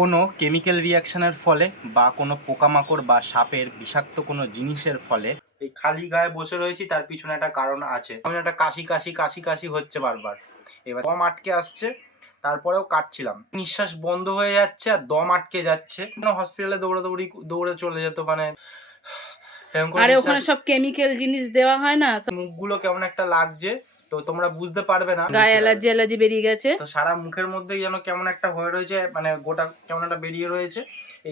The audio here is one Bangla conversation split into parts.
কোনো কেমিক্যাল রিয়াকশনের ফলে বা কোনো পোকামাকড় বা সাপের বিষাক্ত কোনো জিনিসের ফলে এই খালি গায়ে বসে রয়েছি, তার পিছনে একটা কারণ আছে। একটা কাশি কাশি কাশি কাশি হচ্ছে বারবার, এবার দম আটকে আসছে, তারপরেও কাটছিলাম, নিঃশ্বাস বন্ধ হয়ে যাচ্ছে আর দম আটকে যাচ্ছে। হসপিটালে দৌড়ে চলে যেত, মানে আরে ওখানে সব কেমিক্যাল জিনিস দেওয়া হয় না, মুখগুলো কেমন একটা লাগছে, তো তোমরা বুঝতে পারবে না, গায়ে অ্যালার্জি বেরিয়ে গেছে, তো সারা মুখের মধ্যেই যেন কেমন একটা হয়ে রয়েছে, মানে গোটা কেমন একটা বেরিয়ে রয়েছে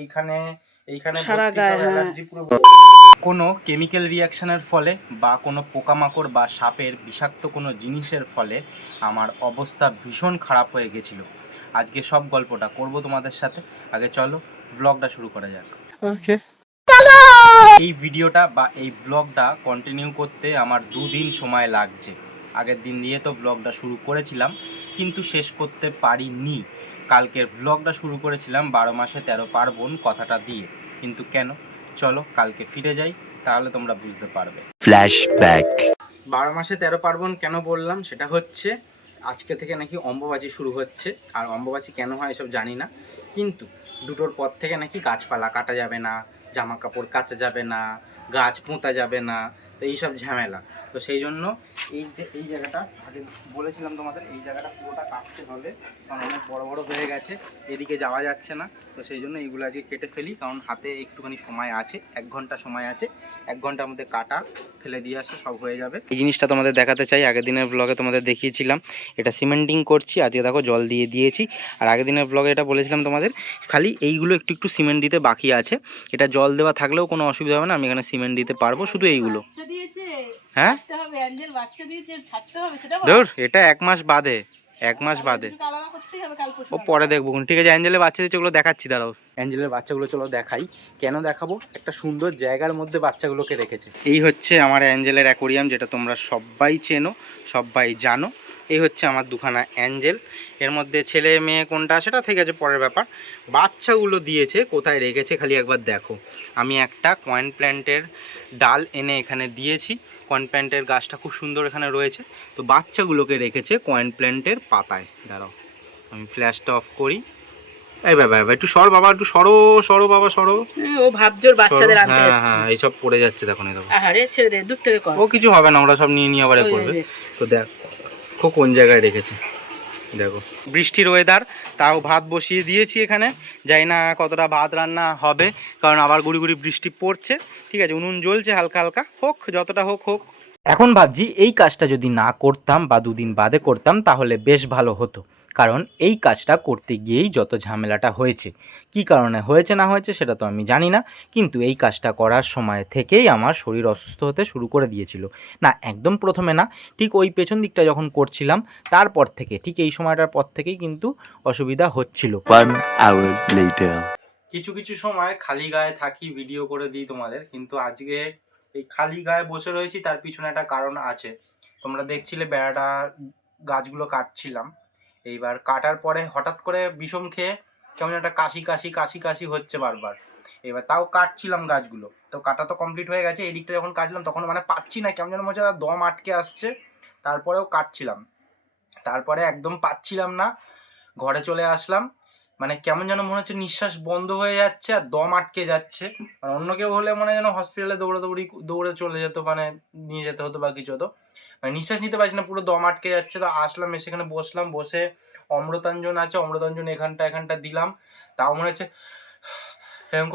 এইখানে সারা গায়ে। অ্যালার্জি পুরো। কোনো কেমিক্যাল রিয়াকশনের ফলে বা কোনো পোকামাকড় বা সাপের বিষাক্ত কোনো জিনিসের ফলে আমার অবস্থা ভীষণ খারাপ হয়ে গেছিল। আজকে সব গল্পটা করব তোমাদের সাথে। আগে চলো ব্লগটা শুরু করা যাক। ওকে, এই ভিডিওটা বা এই ব্লগটা কন্টিনিউ করতে আমার 2 দিন সময় লাগছে। আগের দিন দিয়ে তো ব্লগটা শুরু করেছিলাম, কিন্তু শেষ করতে পারিনি। কালকের ব্লগটা শুরু করেছিলাম 12 মাসে 13 পার্বণ কথাটা দিয়ে, কিন্তু কেন, চলো কালকে ফিরে যাই, তাহলে তোমরা বুঝতে পারবে। ফ্ল্যাশব্যাক। 12 মাসে 13 পার্বণ কেন বললাম, সেটা হচ্ছে আজকে থেকে নাকি অম্বুবাচী শুরু হচ্ছে। আর অম্বুবাচী কেন হয় এসব জানি না, কিন্তু দুটোর পর থেকে নাকি গাছপালা কাটা যাবে না, জামা কাপড় কাচা যাবে না, গাছ পোঁতা যাবে না, তো এইসব ঝামেলা। তো সেই জন্য এই জায়গাটা আগে বলেছিলাম তোমাদের, এই জায়গাটা পুরোটা কাটতে হবে, কারণ অনেক বড় বড় হয়ে গেছে, এদিকে যাওয়া যাচ্ছে না। তো সেই জন্য এইগুলো আজকে কেটে ফেলি, কারণ হাতে একটুখানি সময় আছে, 1 ঘন্টা সময় আছে, 1 ঘন্টার মধ্যে কাটা ফেলে দিয়ে আসে, সব হয়ে যাবে। এই জিনিসটা তোমাদের দেখাতে চাই, আগের দিনের ব্লগে তোমাদের দেখিয়েছিলাম এটা সিমেন্টিং করছি, আজকে দেখো জল দিয়ে দিয়েছি। আর আগের দিনের ব্লগে এটা বলেছিলাম তোমাদের, খালি এইগুলো একটু একটু সিমেন্ট দিতে বাকি আছে, এটা জল দেওয়া থাকলেও কোনো অসুবিধা হবে না, আমি এখানে সিমেন্ট দিতে পারবো, শুধু এইগুলো। হ্যাঁ ধুর, এটা 1 মাস বাদে, 1 মাস বাদে, ও পরে দেখবো। ঠিক আছে, অ্যাঞ্জেলের বাচ্চা দিচ্ছে, ওগুলো দেখাচ্ছি, দাঁড়াও। অ্যাঞ্জেলের বাচ্চাগুলো চলো দেখাই। কেন দেখাবো, একটা সুন্দর জায়গার মধ্যে বাচ্চাগুলোকে রেখেছে। এই হচ্ছে আমার অ্যাঞ্জেলের অ্যাকোরিয়াম, যেটা তোমরা সবাই চেনো, সবাই জানো। এই হচ্ছে আমার দুখানা অ্যাঞ্জেল, এর মধ্যে ছেলে মেয়ে কোনটা সেটা ঠিক আছে, পরের ব্যাপার। বাচ্চাগুলো দিয়েছে, কোথায় রেখেছে খালি একবার দেখো। আমি একটা কয়েন প্ল্যান্টের ডাল এনে এখানে দিয়েছি, কয়েন প্ল্যান্টের গাছটা খুব সুন্দর এখানে রয়েছে, তো বাচ্চাগুলোকে রেখেছে কয়েন প্ল্যান্টের পাতায়। দাঁড়াও আমি ফ্ল্যাশটা অফ করি। এই বাবা একটু সরো বাবা, একটু সরো বাবা, সরো। ও ভাবজোর বাচ্চাদের আনতে হ্যাঁ যাচ্ছে। হ্যাঁ, এইসব পড়ে যাচ্ছে, দেখো না, দেখো। আরে ছেড়ে দে, দূর থেকে কর, ও কিছু হবে না, ওরা সব নিয়ে আবার করবে। তো দেখো কোন জায়গায় রেখেছে, দেখো। বৃষ্টির ওয়েদার, তাও ভাত বসিয়ে দিয়েছি এখানে, জানি না কতটা ভাত রান্না হবে, কারণ আবার গুড়ি গুড়ি বৃষ্টি পড়ছে। ঠিক আছে, উনুন জ্বলছে হালকা হালকা, হোক যতটা হোক হোক। এখন ভাবছি এই কাজটা যদি না করতাম বা 2 দিন বাদে করতাম তাহলে বেশ ভালো হতো, কারণ এই কাজটা করতে গিয়েই যত ঝামেলাটা হয়েছে। কি কারণে হয়েছে না হয়েছে সেটা তো আমি জানি না, কিন্তু এই কাজটা করার সময় থেকেই আমার শরীর অসুস্থ হতে শুরু করে দিয়েছিল। না একদম প্রথমে না, ঠিক ওই পেছন দিকটা যখন করছিলাম তারপর থেকে, ঠিক এই সময়টার পর থেকেই কিন্তু অসুবিধা হচ্ছিল। 1 hour later। কিছু কিছু সময় খালি গায়ে থাকি, ভিডিও করে দিই তোমাদের, কিন্তু আজকে এই খালি গায়ে বসে রয়েছি, তার পিছনে একটা কারণ আছে। তোমরা দেখছিলে বেড়াটা, গাছগুলো কাটছিলাম, এইবার কাটার পরে হঠাৎ করে বিষম খেয়ে কেমন একটা কাশি কাশি কাশি কাশি হচ্ছে বারবার। এবার তাও কাটছিলাম গাছগুলো, তো কাটা তো কমপ্লিট হয়ে গেছে, এদিকটা যখন কাটলাম তখন মানে পাচ্ছি না, কেমন যেন মনে হচ্ছে দম আটকে আসছে, তারপরেও কাটছিলাম, তারপরে একদম পাচ্ছিলাম না, ঘরে চলে আসলাম, মানে কেমন যেন মনে হচ্ছে নিঃশ্বাস বন্ধ হয়ে যাচ্ছে আর দম আটকে যাচ্ছে। মানে অন্য কেউ হলে মনে যেন হসপিটালে দৌড়ে চলে যেত, মানে নিয়ে যেতে হতো বা কিছু হতো, মানে নিঃশ্বাস নিতে পারছি না, পুরো দম আটকে যাচ্ছে। তো আসলাম, সেখানে বসলাম, বসে অমৃতাঞ্জন আছে, অমৃতাঞ্জন এখানটা দিলাম, তাও মনে হচ্ছে।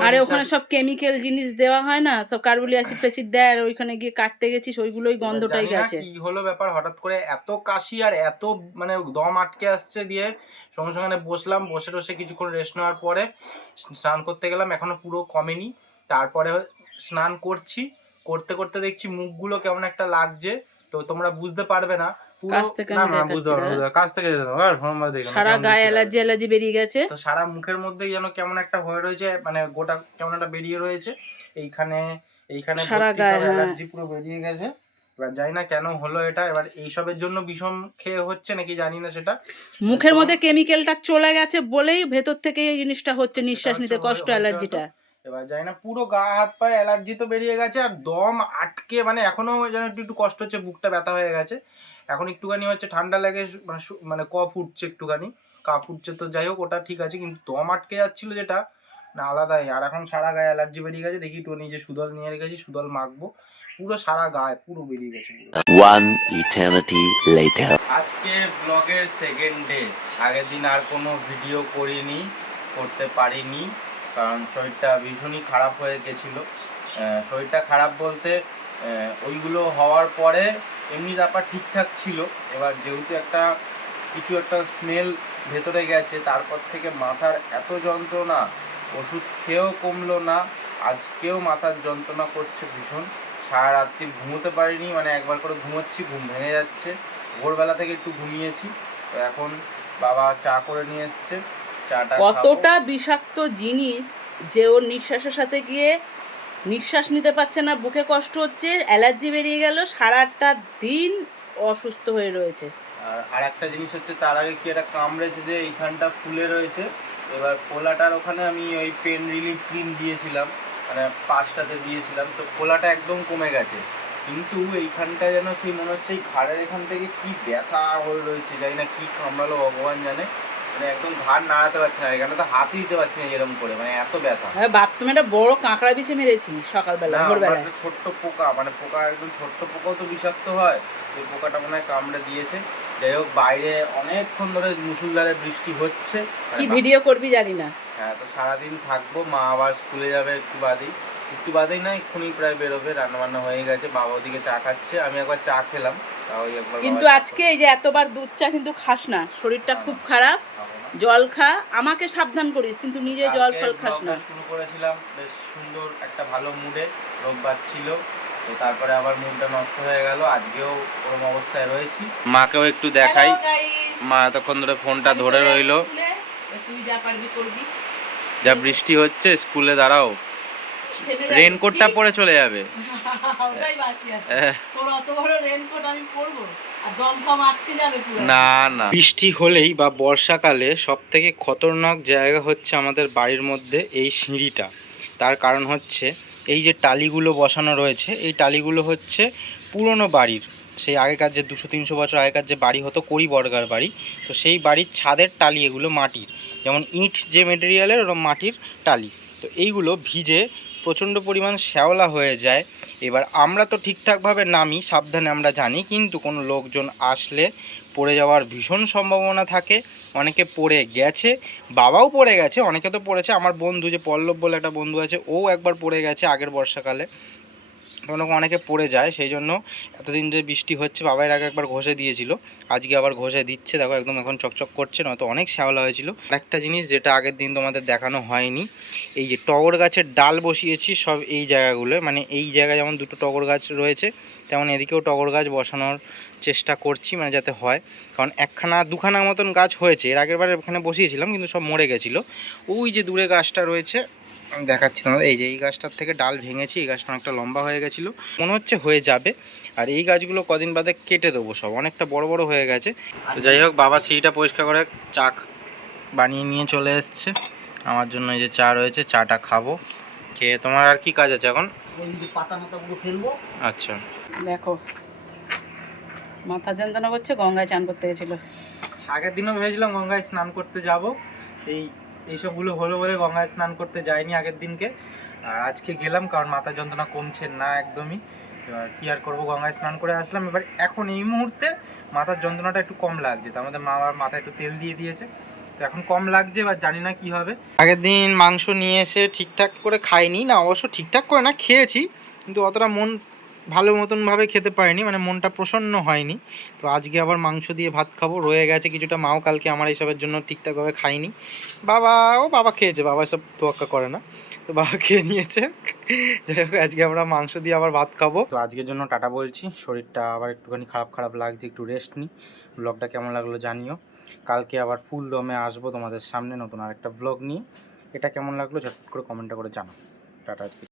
আরে ওখানে সব কেমিক্যাল জিনিস দেওয়া হয় না, সব কার্বলিক অ্যাসিড ফ্যাসিড দেয়, আর ওইখানে গিয়ে কাটতে গেছিস, ওইগুলোই গন্ধটাই গেছে। কি হলো ব্যাপার, হঠাৎ করে এত কাশি আর এত মানে দম আটকে আসছে, দিয়ে সঙ্গে সঙ্গে বসলাম, বসে কিছুক্ষণ রেস্ট নেওয়ার পরে স্নান করতে গেলাম, এখনো পুরো কমেনি। তারপরে স্নান করতে করতে দেখছি মুখগুলো কেমন একটা লাগছে, তো তোমরা বুঝতে পারবে না, কাছ থেকে সারা গায়ে অ্যালার্জি বেরিয়ে গেছে, তো সারা মুখের মধ্যেই যেন কেমন একটা হয়ে রয়েছে, মানে গোটা কেমন একটা বেরিয়ে রয়েছে, এইখানে সারা গায়ে অ্যালার্জি পুরো বেরিয়ে গেছে। এবার জানি না কেন হলো এটা, এবার এইসবের জন্য বিষম খেয়ে হচ্ছে নাকি জানি না, সেটা মুখের মধ্যে কেমিক্যালটা চলে গেছে বলেই ভেতর থেকে এই জিনিসটা হচ্ছে, নিঃশ্বাস নিতে কষ্ট, অ্যালার্জিটা। এবার জানি না, পুরো গা হাত পায়ে অ্যালার্জি তো বেরিয়ে গেছে, আর দম আটকে, মানে এখনো যেন একটু কষ্ট হচ্ছে, বুকটা ব্যথা হয়ে গেছে, এখন একটুখানি হচ্ছে ঠান্ডা লেগে, মানে কফ উঠছে একটুখানি, কাপুরছে, তো যাই হোক ওটা ঠিক আছে, কিন্তু দম আটকে যাচ্ছিল যেটা না আলাদাই। আর এখন সারা গায়ে অ্যালার্জি বেরিয়ে গেছে, দেখি একটু নিজে সুদল নিয়ে রেখেছি, সুদল মাখবো, পুরো সারা গায়ে পুরো বেরিয়ে গেছে পুরো। One eternity later. আজকে ব্লগের সেকেন্ড ডে। আগের দিন আর কোনো ভিডিও করতে পারিনি, কারণ শরীরটা ভীষণই খারাপ হয়ে গেছিলো। শরীরটা খারাপ বলতে ওইগুলো হওয়ার পরে এমনি ব্যাপার ঠিকঠাক ছিল, এবার যেহেতু কিছু একটা স্মেল ভেতরে গেছে, তারপর থেকে মাথার এত যন্ত্রণা, ওষুধ খেয়েও কমলো না, আজকেও মাথার যন্ত্রণা করছে ভীষণ। সারা রাত্রি ঘুমোতে পারিনি, মানে একবার করে ঘুমোচ্ছি ঘুম ভেঙে যাচ্ছে। ভোরবেলা থেকে একটু ঘুমিয়েছি, তো এখন বাবা চা করে নিয়ে এসছে, চাটা কতটা বিষাক্ত জিনিস যে ওর নিঃশ্বাসের সাথে গিয়ে নিঃশ্বাস নিতে পারছে না, বুকে কষ্ট হচ্ছে, অ্যালার্জি বেরিয়ে গেল, সারাটা দিন অসুস্থ হয়ে রয়েছে। আর একটা জিনিস হচ্ছে, তার আগে কি একটা কামড়েছে যে এইখানটা ফুলে রয়েছে। এবার ফোলাটার ওখানে আমি ওই পেন রিলিফ ক্রিম দিয়েছিলাম, মানে 5টাতে দিয়েছিলাম, তো ফোলাটা একদম কমে গেছে, কিন্তু এইখানটা যেন সেই মনে হচ্ছে এই ঘাড়ের এখান থেকে কি ব্যথা হয়ে রয়েছে, জানি না কি কামড়ালো ভগবান জানে, মানে একদম ঘাড় নাড়াতে পারছি না, এখানে তো হাতই দিতে পারছি না এরকম করে, মানে এত ব্যথা। বাথরুমে একটা বড় কাঁকড়া বিছে মেরেছি সকালবেলা, ভোরবেলা। ছোট্ট পোকা, মানে পোকা একদম ছোট্ট পোকাও তো বিষাক্ত হয়, ওই পোকাটা মনে হয় কামড়ে দিয়েছে। যাই হোক, বাইরে অনেকক্ষণ ধরে মুষলধারে বৃষ্টি হচ্ছে, কি ভিডিও করবি জানি না। হ্যাঁ, তো সারাদিন থাকবো, মা আবার স্কুলে যাবে একটু বাদেই না, এক্ষুনি প্রায় বেরোবে, রান্নাবান্না হয়ে গেছে, বাবা ওদিকে চা খাচ্ছে, আমি একবার চা খেলাম, কিন্তু আজকে এই যে এতবার দুধ চা কিন্তু খাস না, শরীরটা খুব খারাপ, জল খা, আমাকে সাবধান করিস, কিন্তু নিজে জল ফল খাস না। শুরু করেছিলাম বেশ সুন্দর একটা ভালো মুডে, রোববার ছিল, তো তারপরে আবার মুডটা নষ্ট হয়ে গেল, আজকেও ওরকম অবস্থায় রয়েছি। মাকেও একটু দেখাই, মা এতক্ষণ ধরে ফোনটা ধরে রইলো। তুই যা পারবি করবি, যা বৃষ্টি হচ্ছে, স্কুলে দাঁড়াও, রেনকোটটা পরে চলে যাবে। ওটাই বাকি আছে, তোর অত বড় রেনকোট আমি পরবো আর দম ফম আটকে যাবে পুরো। না না, বৃষ্টি হলেই বা বর্ষাকালে সব থেকে খতরনাক জায়গা হচ্ছে আমাদের বাড়ির মধ্যে এই সিঁড়িটা। তার কারণ হচ্ছে এই যে টালিগুলো বসানো রয়েছে, এই টালিগুলো হচ্ছে পুরনো বাড়ির, সেই আগেকার যে 200-300 বছর আগেকার যে বাড়ি হতো, কড়ি বর্গার বাড়ি, তো সেই বাড়ির ছাদের টালি এগুলো মাটির, যেমন ইট যে মেটেরিয়ালের, ওরকম মাটির টালি, তো এইগুলো ভিজে প্রচণ্ড পরিমাণ শ্যাওলা হয়ে যায়। এবার আমরা তো ঠিকঠাকভাবে নামি, সাবধানে আমরা জানি, কিন্তু কোনো লোকজন আসলে পড়ে যাওয়ার ভীষণ সম্ভাবনা থাকে। অনেকে পড়ে গেছে, বাবাও পড়ে গেছে, অনেকে তো পড়েছে, আমার বন্ধু যে পল্লব বলে একটা বন্ধু আছে, ও একবার পড়ে গেছে আগের বর্ষাকালে, তখন অনেকে পড়ে যায়। সেই জন্য এতদিন যে বৃষ্টি হচ্ছে, বাবা এর আগে একবার ঘষে দিয়েছিল, আজকে আবার ঘষে দিচ্ছে, দেখো একদম এখন চকচক করছে, নয়তো অনেক শ্যাওলা হয়েছিল। একটা জিনিস যেটা আগের দিন তোমাদের দেখানো হয়নি, এই যে টগর গাছের ডাল বসিয়েছি সব এই জায়গাগুলো, মানে এই জায়গায় যেমন দুটো টগর গাছ রয়েছে, তেমন এদিকেও টগর গাছ বসানোর চেষ্টা করছি, মানে যাতে হয়, কারণ দুখানা মতন গাছ হয়েছে, এর আগের বারে ওখানে বসিয়েছিলাম কিন্তু সব মরে গেছিলো। ওই যে দূরে গাছটা রয়েছে আমি দেখাচ্ছি তোমাদের, এই যে এই গাছটার থেকে ডাল ভেঙেছি, এই গাছটা অনেকটা লম্বা হয়ে গেছিলো, মনে হচ্ছে হয়ে যাবে। আর এই গাছগুলো কদিন বাদে কেটে দেবো, সব অনেকটা বড় বড় হয়ে গেছে। তো যাই হোক, বাবা সিঁড়িটা পরিষ্কার করে চা বানিয়ে নিয়ে চলে এসছে, আমার জন্য এই যে চা রয়েছে, চাটা খাবো, খেয়ে তোমার আর কি কাজ আছে এখন? পাতা মাথাগুলো ফেলবো। আচ্ছা, দেখো মাথা যন্ত্রণা করছে, গঙ্গায় চান করতে গেছিল। আগের দিনও ভেবেছিলাম গঙ্গায় স্নান করতে যাব, এইসবগুলো হলো বলে গঙ্গায় স্নান করতে যাইনি আগের দিনকে, আর আজকে গেলাম, কারণ মাথা যন্ত্রণা কমছে না একদমই। এবার কী আর করবো, গঙ্গায় স্নান করে আসলাম, এবার এখন এই মুহূর্তে মাথার যন্ত্রণাটা একটু কম লাগছে, তো আমাদের মা আবার মাথায় একটু তেল দিয়ে দিয়েছে, তো এখন কম লাগছে, এবার জানি না কি হবে। আগের দিন মাংস নিয়ে এসে ঠিকঠাক করে খাইনি, না অবশ্য ঠিকঠাক করে না খেয়েছি, কিন্তু অতটা মন ভালো মতনভাবে খেতে পারিনি, মানে মনটা প্রসন্ন হয়নি। তো আজকে আবার মাংস দিয়ে ভাত খাবো, রয়ে গেছে কিছুটা, মাও কালকে আমার এইসবের জন্য ঠিকঠাকভাবে খাইনি, বাবা খেয়েছে, বাবা এসব তোয়াক্কা করে না, তো বাবা খেয়ে নিয়েছে। যাই হোক, আজকে আমরা মাংস দিয়ে আবার ভাত খাবো। তো আজকের জন্য টাটা বলছি, শরীরটা আবার একটুখানি খারাপ লাগছে, একটু রেস্ট নিই। ব্লগটা কেমন লাগলো জানিও, কালকে আবার ফুল দমে আসবো তোমাদের সামনে নতুন আরেকটা ব্লগ নিয়ে। এটা কেমন লাগলো ঝটপট করে কমেন্টটা করে জানাও। টাটা।